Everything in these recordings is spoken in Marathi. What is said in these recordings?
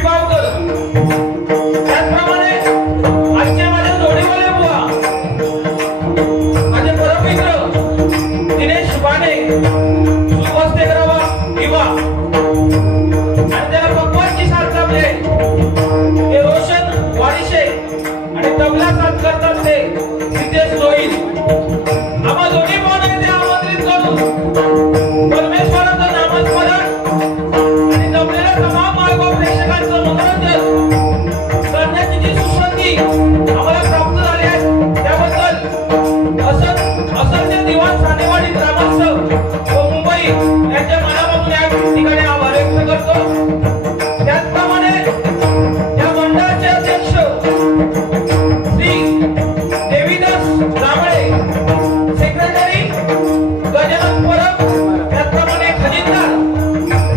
पिपावकर, त्याचप्रमाणे आजचे माझे जोडीवाले बुवा, माझे परममित्र दिनेश बाणे, सुभस्तेकरावा दिवा, आणि त्याला भगवानची साथ लाभले ते रोशन वारिशे, आणि तबला साथ करतात ते सिद्धेश जोईल. आम्हा दोन्ही भावांना ते आमंत्रित करून परमेश्वराचं नामस्मरण आणि जमलेल्या तमाम मायबाप प्रेक्षकांचं मनोरंजन करण्याची जी सुसंधी आम्हाला प्राप्त झाली आहे त्याबद्दल असंख्य दिवस सानेवाडी ग्रामस्थ व मुंबई यांच्या मनापासून या ठिकाणी आभार व्यक्त करतो. त्याचप्रमाणे या मंडळाचे अध्यक्ष श्री देवीदास जांभळे, सेक्रेटरी गजानन परब, त्याचप्रमाणे खजिनदार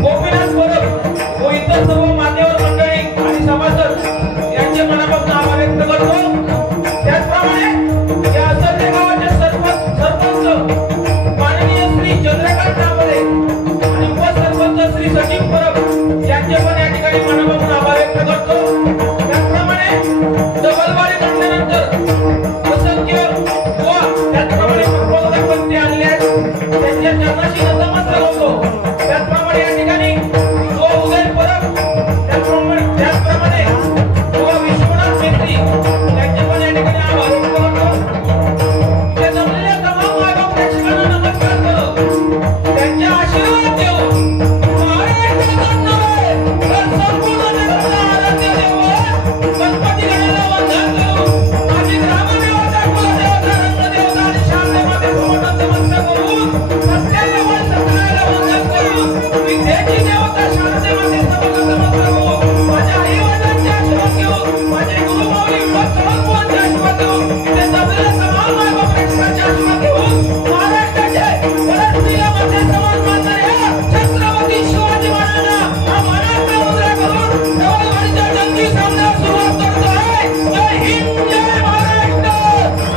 गोपीनाथ परब व इतर सर्व मान्यवर मंडळी आणि सभासद यांचे मनापासून आभार व्यक्त करतो. त्याचप्रमाणे या असंख्य गावाचे सरपंच माननीय श्री चंद्रकांत जांभळे आणि उपसरपंच श्री सचिन परब यांचे पण या ठिकाणी मनापासून आभार व्यक्त करतो. त्याचप्रमाणे डबलवाडी म्हटल्यानंतर असंख्य व त्याचप्रमाणे सरपंच आणले आहेत त्यांच्या चरणाशी नतमस्तक होतो. त्याचप्रमाणे या ठिकाणी व उदय परब, त्याचप्रमाणे व विश्वनाथ मेत्री यांचे पण या ठिकाणी आभार व्यक्त करतो. त्या जमलेल्या तमाम मायबाप प्रेक्षकांना नमस्कार करतो. त्यांचे आशीर्वाद देऊन महाराष्ट्राचा नव्हे तर संपूर्ण जगाचा आराध्य देव गणपती गणाला वंदन करून माझी ग्रामदेवता, कुलदेवता, रंगदेवता आणि शारदेमातेसमोर नतमस्तक होऊन सत्याजवळ सत्यनारायणाला वंदन करून विद्येची देवता शारदेमातेसमोर नतमस्तक होऊन माझ्या आई वडिलांचे आशीर्वाद घेऊन माझे गुरुमाऊली विठ्ठल आशीर्वाद घेऊन ते जमलेल्या तमाम मायबाप प्रेक्षकांचे आशीर्वाद घेऊन महाराष्ट्राचे परमप्रिय मध्य समाज म्हाताऱ्या छत्रपती शिवाजी महाराजांना हा मनाचा मुद्रा करून डबलवाडीच्या जंगी सामन्याला सुरुवात करतो आहे. जय हिंद, जय महाराष्ट्र,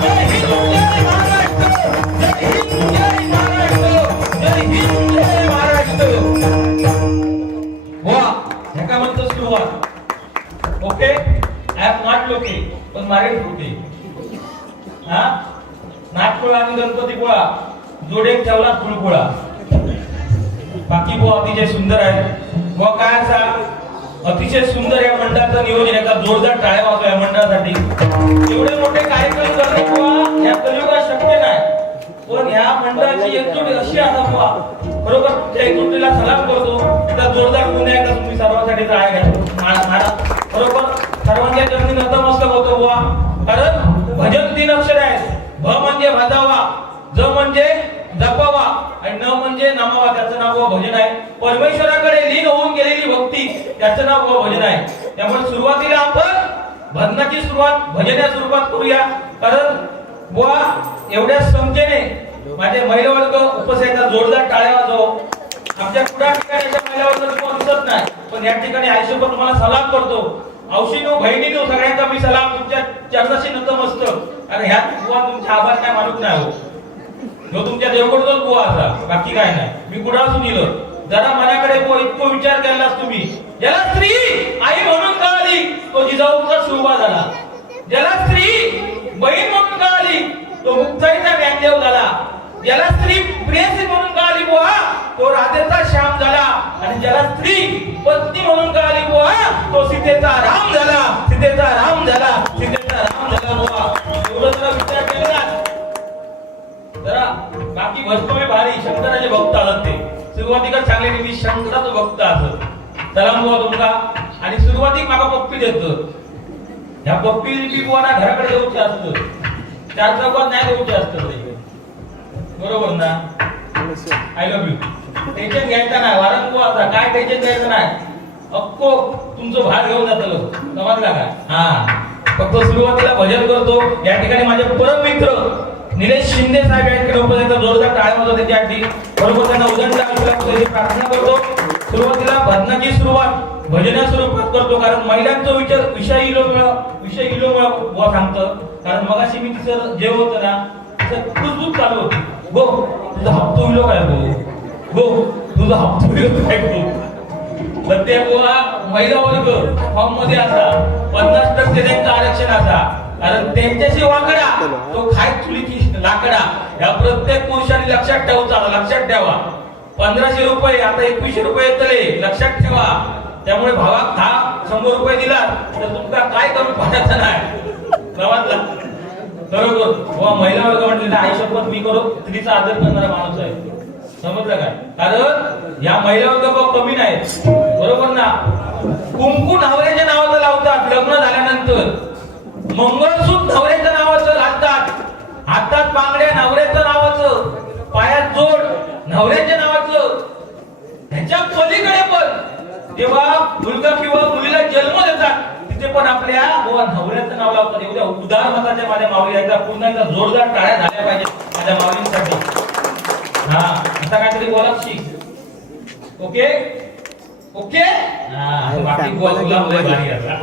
जय हिंद, जय महाराष्ट्र, जय हिंद, जय महाराष्ट्र, जय हिंद, जय महाराष्ट्र. वा ह्याका म्हणतो सुरुवात. ओके, आय एम नॉट लोके पण मारेल होते. हा नागपुळा आणि गणपतीपुळा जोडेक ठेवला फुलपुळा. बाकी बुवा अतिशय सुंदर आहे. बुवा काय असा अतिशय सुंदर या मंडळाचं नियोजन, एका जोरदार टाळ्या वाजवा या मंडळासाठी. एवढे मोठे कार्यक्रम करणे बुवा या कलियुगात शक्य नाही, पण ह्या मंडळाची एकजूट अशी आहे बुवा, बरोबर त्या एकजुटीला सलाम करतो. एकदा जोरदार पुन्हा एकदा तुम्ही सर्वांसाठी टाळ्या घ्या. बरोबर सर्वांच्या चरणी नतमस्तक होतो बुवा. कारण भजन 3 अक्षर आहेत. भ म्हणजे भाजावा, ज म्हणजे जपावा आणि न म्हणजे नमावा, त्याचं नाव भजन आहे. परमेश्वराकडे लीन होऊन गेलेली भक्ती त्याचं नाव भजन आहे. त्यामुळे सुरुवातीला आपण भजनाची सुरुवात भजनाच्या स्वरूपात करूया. कारण बुवा एवढ्या संख्येने माझे महिला वर्ग उपस्थित, जोरदार टाळ्या वाजव. आमच्या कुठल्या ठिकाणी महिला वर्ग तुम्हाला दिसत नाही, पण या ठिकाणी आयुष्यभर तुम्हाला सलाम करतो. औषधो बहिणीनो सगळ्यांचा मी सलाम तुमच्या चरणाशी नतमस्तक. आणि ह्यात बुवा तुमचे आभार काय मानत नाही हो, जो तुमच्या देवकडतोच बुवा असा, बाकी काय नाही. मी कुठं असू दिलं जरा मनाकडे बुवा इतकं विचार केलास तुम्ही. ज्याला स्त्री आई म्हणून कळाली तो जिजाऊचा शिवबा झाला. ज्याला स्त्री बहीण म्हणून कळाली तो मुक्ताईचा ज्ञानदेव झाला. ज्याला स्त्री प्रेयसी म्हणून कळाली बुवा तो राधेचा श्याम झाला. आणि ज्याला स्त्री पत्नी म्हणून कळाली बुवा तो सीतेचा राम झाला. सीतेचा राम झाला, सीतेचा राम झाला बुवा. एवढं जरा विचार केला जरा. बाकी भस्म भारी शंकराचे भक्त असत. ते सुरुवातीला सांगले मी शंकराचा भक्त असत. सलाम बुवा तुमका. आणि सुरुवातीक मागा पप्पी देतो. ह्या पप्पी बुवाना घराकडे देऊचे असतं, 4 चौकात नाही देऊचे असतं. बरोबर ना? I love you. टेन्शन घ्यायचं नाही. वारंवार काय टेन्शन घ्यायचं नाही. अक्को तुमचं भार घेऊन जातलं, समजला का? हा फक्त सुरुवातीला भजन करतो. या ठिकाणी माझे परम मित्र निलेश शिंदे साहेब या ठिकाणी उपस्थित, जोरदार टाळ्या वाजवतात त्यांच्यासाठी. बरोबर त्यांना उदंड आशीर्वाद प्रार्थना करतो. सुरुवातीला भजनाची सुरुवात भजना स्वरूपात करतो. कारण महिलांचा विषय इलो बुवा सांगतं. कारण मगाशी मी तिचं जे होतं ना तिचं कुजबूज चालू होती. गो तुझा हप्तो इलो काय गो, गो तुझा हप्तो इलो काय गो. तर ते बुवा महिला वर्ग फॉर्म मध्ये असा 50% त्यांचं आरक्षण असा, कारण त्यांच्याशी वाकडा तो खाय चुलीची लाकडा या प्रत्येक पुरुषाने लक्षात ठेवचा, लक्षात ठेवा. 1500 रुपये आता 2100 रुपये येतले, लक्षात ठेवा. त्यामुळे भावाक 100 रुपये दिला तर तुमका काय कमी पडायचं नाही. समजला बरोबर. महिला वर्ग म्हटले आई शपथ मी करू स्त्रीचा आदर करणारा माणूस आहे. समजलं काय? कारण या महिला वर्ग कमी नाही, बरोबर ना. कुंकू नवऱ्याच्या नावाचं लावतात लग्न झाल्यानंतर, मंगळसूत्र नवऱ्याच्या नावाचं घालतात, हातात बांगड्या नवऱ्याच्या नावाचं, पायात जोड नवऱ्याच्या नावाचं. ह्याच्या पलीकडे पण जेव्हा मुलगा किंवा मुलीला जन्म देतात तिथे पण आपल्या नवऱ्याचं नाव लावतात. एवढ्या उदार मताच्या माझ्या माऊली एकदा पुन्हा एकदा जोरदार टाळ्या झाल्या पाहिजे माझ्या माऊलींसाठी. हा आता काहीतरी बोलाच शिक. Okay okay. हा बाकी बोला भारी आता.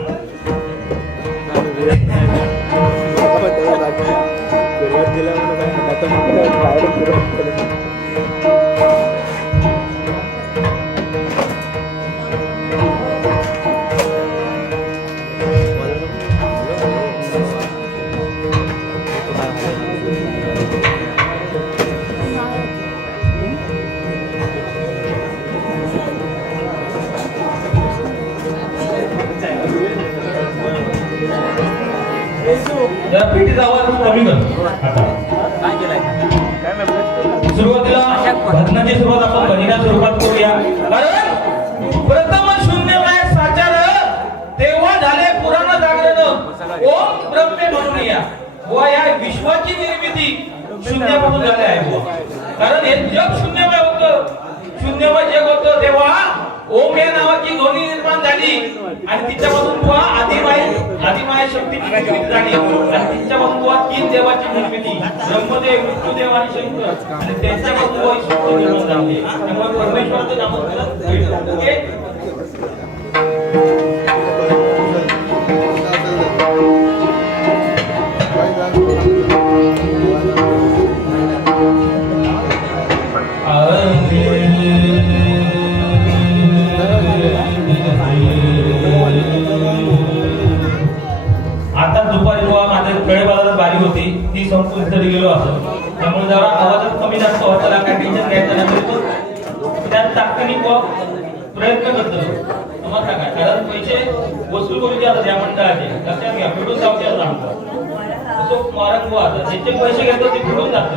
जरा पेटीचा आवाज कमी कर. सुरुवातीला भजनाची सुरुवात आपण भजनाच्या स्वरूपात करूया. कारण प्रथम शून्यमय साचार तेव्हा झाले पुराण जागरण ओम ब्रह्मे म्हणून या विश्वाची निर्मिती शून्यापासून झाली आहे. कारण हे जग शून्यमय होतं, शून्यमय जग होतं तेव्हा ओम या नावाची ध्वनी निर्माण झाली आणि तिच्यापासून बुवा आदिमाय शक्तीची निर्मिती झाली आणि तिच्यापासून बुवा 3 देवाची निर्मिती ब्रह्मदेव, विष्णुदेव आणि शंकर आणि त्यांच्यापासून बुवा सृष्टी निर्माण झाली. त्यामुळे परमेश्वराचं नामस्मरण ओके. आता दुपारी बुवा माझ्या खेळे बाजारात बारी होती ती संपून तरी गेलो असं, त्यामुळे जरा आवाजात कमी जास्त होत त्याला काय टेन्शन घ्यायचं नाही. तरी त्यात ताकदीने प्रयत्न करतो. समजता काय? कारण पैसे वसूल करून द्या या मंडळाचे लक्षात घ्या. फिरून जाऊ द्या सांगतो असो मारक बुवा ज्याचे पैसे घेतो ते फिरून जातो.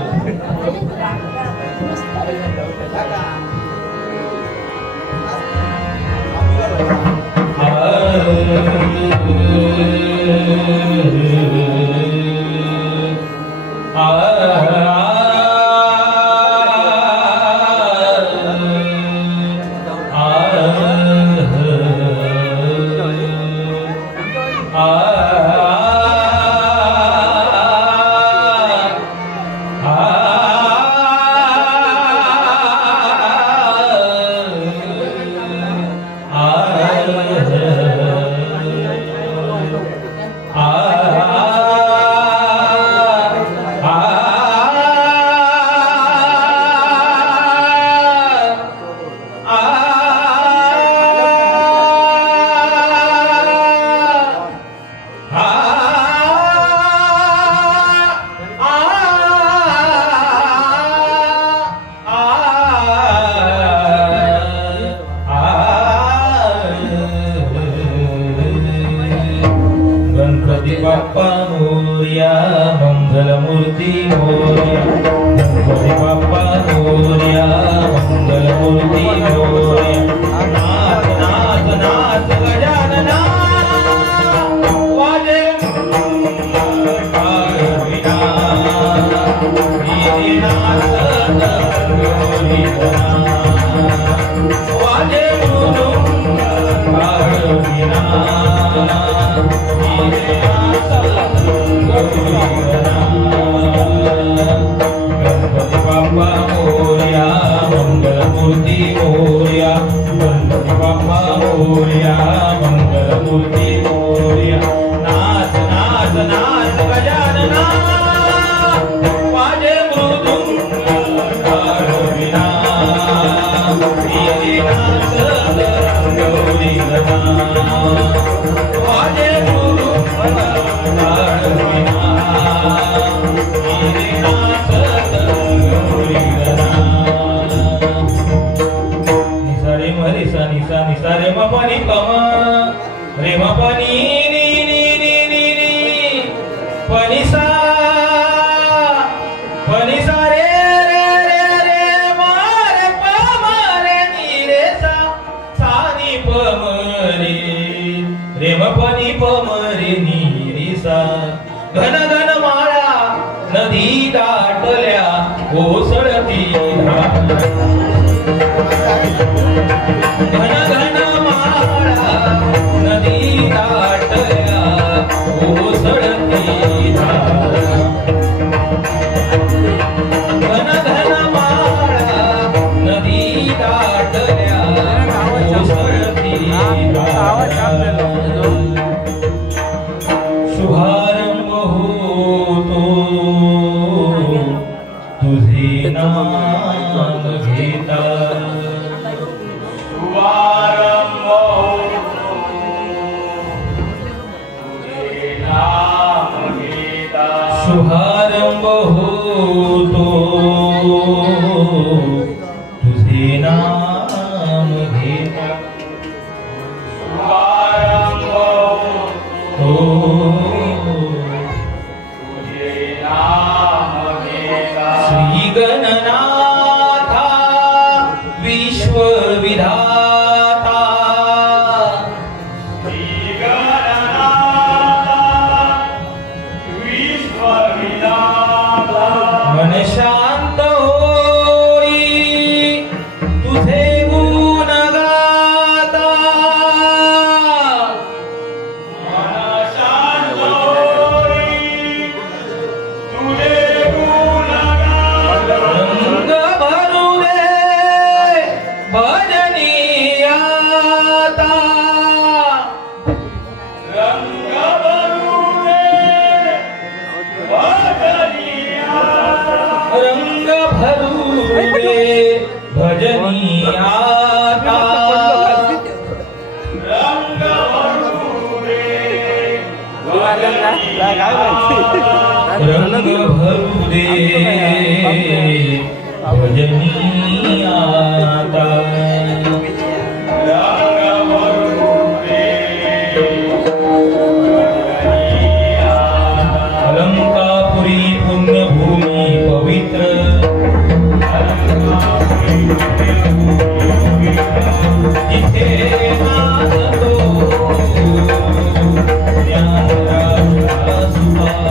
बाप्पा मोरया मंगलमूर्ती मोरया, गणपती बाप्पा मोरया मंगलमूर्ती मोरया. नाथ नाथ नाथ गजानना वाजे विना दीनानाथ गंगोलीना वाजे विना गणपती बाप्पा पनी नी नी नी नी नी पनिसा पनिसा रे रे रे रे मारे प मारे नी रे सा सा नी प मरे रे म पनी प मरे नी रे सा घन घन माळा नदी दाटल्या कोसळती घन घन माळा नदी दाटल्या कोसळती घन घन माळा नदी दाटल्या कोसळती शुभारंभ होतो तुझे नाम घेता शुभारंभ होतो तुझे नाम घेता शुभारंभ होतो तुझे नाम घेता शुभारंभ होतो श्री गणनाथा विश्वविधाता श्री गणनाथा विश्वविधाता मन शांत होई तुझे गुण गाता मन शांत होई तुझे गुण गाता रंग भरू दे भजनियाता रंग भरू दे भजनियाता रंग भरू दे भजनियाता रंग भरू दे रंग भरू दे भजनियाता रंग भरू दे अलंकापुरी पुण्यभूमी पवित्र जिथे नाचतो ज्ञानराजा सुभाष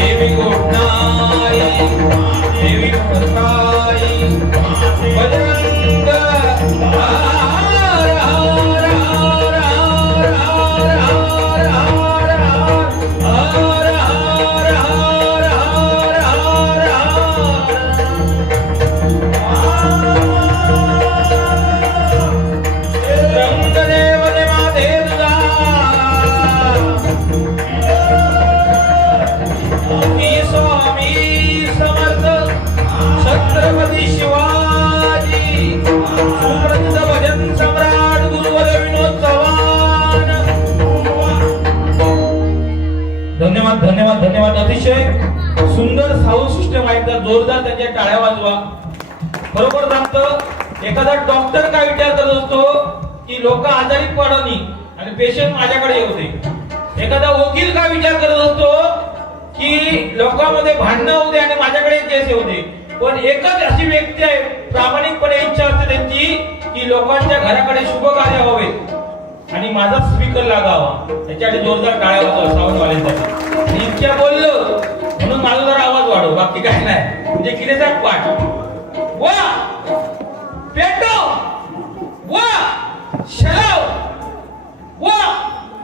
देवी धन्यवाद धन्यवाद धन्यवाद. अतिशय सुंदर साऊंड सिस्टम आहे. एकदा जोरदार त्यांच्या टाळ्या वाजवा. बरोबर सांगतं, एखादा डॉक्टर काय विचार करत असतो की लोक आजारी पडावी आणि पेशंट माझ्याकडे येऊ दे. एखादा वकील काय विचार करत असतो की लोकांमध्ये भांडणं होऊ दे आणि माझ्याकडे केस येऊ दे. पण एकच अशी व्यक्ती आहे, प्रामाणिकपणे इच्छा असते त्यांची की लोकांच्या घराकडे शुभ कार्य व्हावे आणि माझा स्पीकर लागावा. त्याच्यासाठी जोरदार टाळ्या वाजवा साऊंड वाल्यांसाठी. इतक्या बोललो म्हणून माझा जरा आवाज वाढव, बाकी काय नाही. म्हणजे किती पाठ वा पेटो वा शराव वा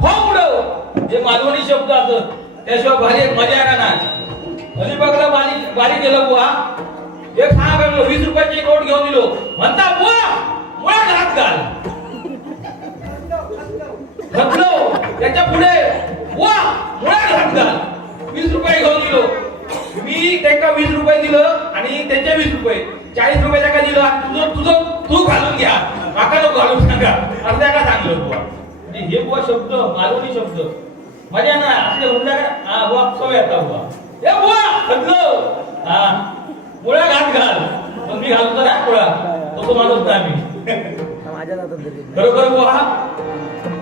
फोडो, जे मालवणी शब्द असत त्याशिवाय भारी मजा येणार नाही. अलिबागला बारी गेलं बुवा, एक सांगा 20 रुपयाची नोट घेऊन दिलो, म्हणता बुवा मुळात हात घाल घातलो, त्याच्या पुढे बुवा मुळात हात घाल, 20 रुपये घेऊन दिलो. मी त्याला 20 रुपये दिलं आणि त्याचे 20 रुपये 40 रुपये त्याला दिलं. तुझं तू घालून घ्या, माका नको घालून सांगा असं त्याला सांगलं बुवा. म्हणजे हे बुवा शब्द मालवणी शब्द मजा ना असले हुंडा का बुवा सवय आता बुवा ए बुवा घातलो हा मुळा घात घाल. पण मी घालतो ना मुळा, तो माणूस ना मी बरोबर बुवा.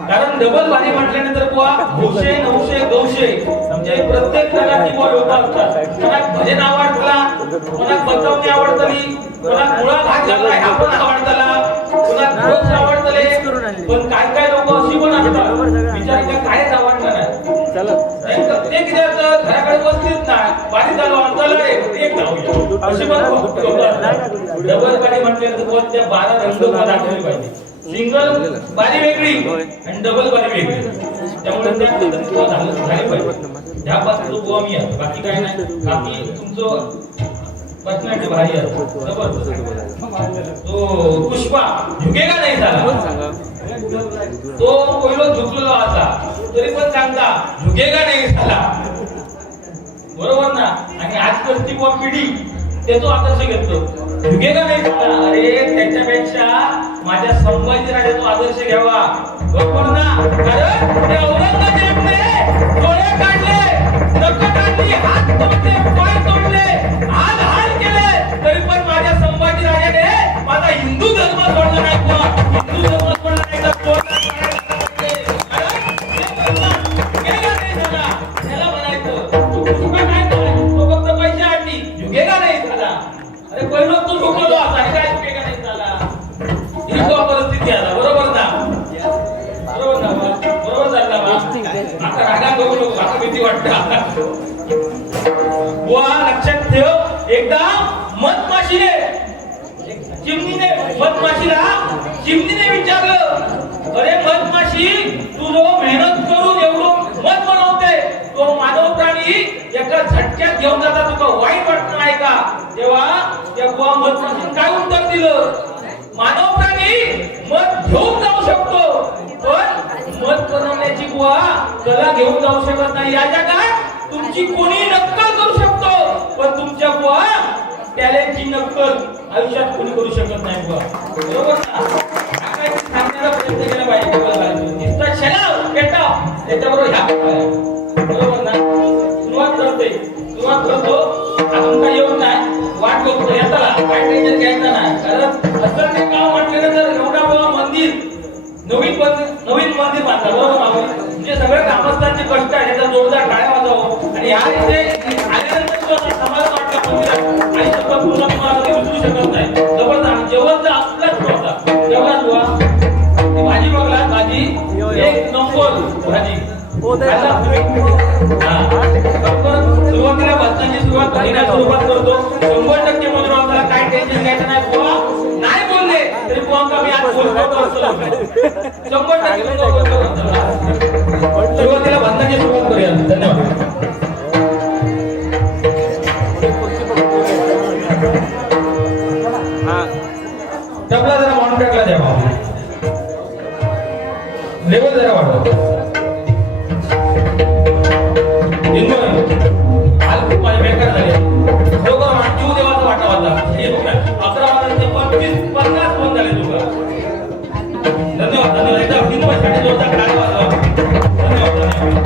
कारण डबल बारी म्हटल्यानंतर बुवा 900 900 900 म्हणजे प्रत्येक प्रकारची बुवा लोक असतात. कोणाक भजन आवडतला, कोणाक बचावणी आवडतली, कोणाक मुळा घात घालला ह्या पण आवडतला, कोणाक रोज आवडतले. पण काय काय लोक अशी पण असतात विचार कायच आवडलं नाही. प्रत्येक घराकडे बसलीच ना बारी चालू अंतरला एक जाऊया अशी पण डबल बारी म्हटल्यानंतर त्या 12 रंग दाखवली पाहिजे. सिंगल बारी वेगळी आणि डबल बारी वेगळी, त्यामुळे झाली पाहिजे. ह्या पासून बुवा मी आहे, बाकी काय नाही. बाकी तुमचं पर्सनॅलिटी भारी आहे तो पुष्पा झुकेगा नाही झाला, तो पहिलं झुकलेला होता तरी पण सांगता झुकेगा नाही झाला. बरोबर ना. आणि आजकालची बुवा पिढी ते तो आदर्श घेतो, झुकेगा नाही झाला. अरे त्याच्यापेक्षा माझ्या संभाजीराजे तो आदर्श घ्यावा. बरोबर ना. कारण त्या औरंगजेबने डोळे काढले, नख काढली, हात तोडले, पाय तोडले, हाल हाल केले, तरी पण माझ्या संभाजीराजाने माझा हिंदू धर्म सोडला नाही. हिंदू धर्म सोडला नाही तर त्याला म्हणायचं काय तो फक्त पैसे आणली झुकेगा नाही झाला. अरे पहिलं तू झुकलो आता काय झुकेगा नाही झाला. ही तो परिस्थिती आला. बरोबर ना. बरोबर ना. बरोबर झाला आता रागात बघू नको, आता भीती वाटत बुवा. लक्षात ठेव, एकदा मधमाशीने चिमणीने विचारलं, अरे मधमाशी तू जो मेहनत करून एवढं मध बनवते, तो मानव प्राणी एका झटक्यात घेऊन जाता, तुका वाईट वाटत नाही का? तेव्हा त्या बुवा मधमाशीने काय उत्तर दिलं, मानव प्राणी मध घेऊन जाऊ शकतो पण मध बनवण्याची बुवा कला घेऊन जाऊ शकत नाही. या जगात तुमची कोणी नक्कल करू शकतो पण तुमच्या बुवा टॅलेंटची नक्कल आयुष्यात कोणी करू शकत नाही बुवा. बरोबर ना. सांगण्याचा प्रयत्न केला पाहिजे. नुसता शेणाव पेटाव त्याच्याबरोबर ह्या बरोबर ना. सुरुवात करतो अजून काही येऊन नाही, वाट बघतो येताला काय टेन्शन घ्यायचं नाही. कारण असं ते गाव म्हटल्यानंतर एवढा बघा मंदिर नवीन मंदिर बांधलं. बरोबर म्हणजे सगळ्या ग्रामस्थांचे कष्ट आहे, त्याचा जोरदार टाळ्या वाजवा. आणि ह्या इथे आल्यानंतर समाज वाटला मंदिरात आणि सगळं पूर्ण तुम्हाला विसरू शकत नाही. जबरदस्त जेवण आपलाच होता तेव्हा बुवा भाजी बघला, भाजी एक नंबर भाजी. सुरुवातीला भाताची सुरुवात करतो. 100% मधुर आम्हाला काय टेन्शन घ्यायचं नाही बुवा. नाही बोलले तरी बुवा मी आज बोलतो 100% सुरुवातीला भाताची सुरुवात करूया. धन्यवाद. तबला जरा मॉनिटरला द्या भाऊ, लेवल जरा वाढवा. हाल खूप माझे बेकार झाले. खरोखर जीव देवाचा वाटा वाटला. 11 वाजता 50 फोन झाले तुला. धन्यवाद धन्यवाद. एकदा हिंदू साठी जोरदार टाळ्या वाजवा. धन्यवाद धन्यवाद.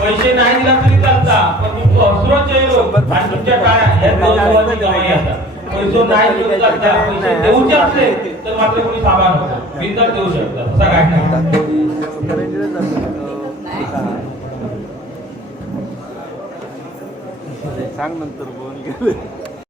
पैसे नाही दिला तरी चालता, पण तुमचं हसरत येईल आणि तुमच्या टाळ्या ह्या दिवसावरती गमाई असतात. पैसे नाही देऊ चालता, पैसे देऊचे असले तर मात्र कोणी सामान होतं बिंदास देऊ शकतात, असा काय नाही. सांग नंतर बोल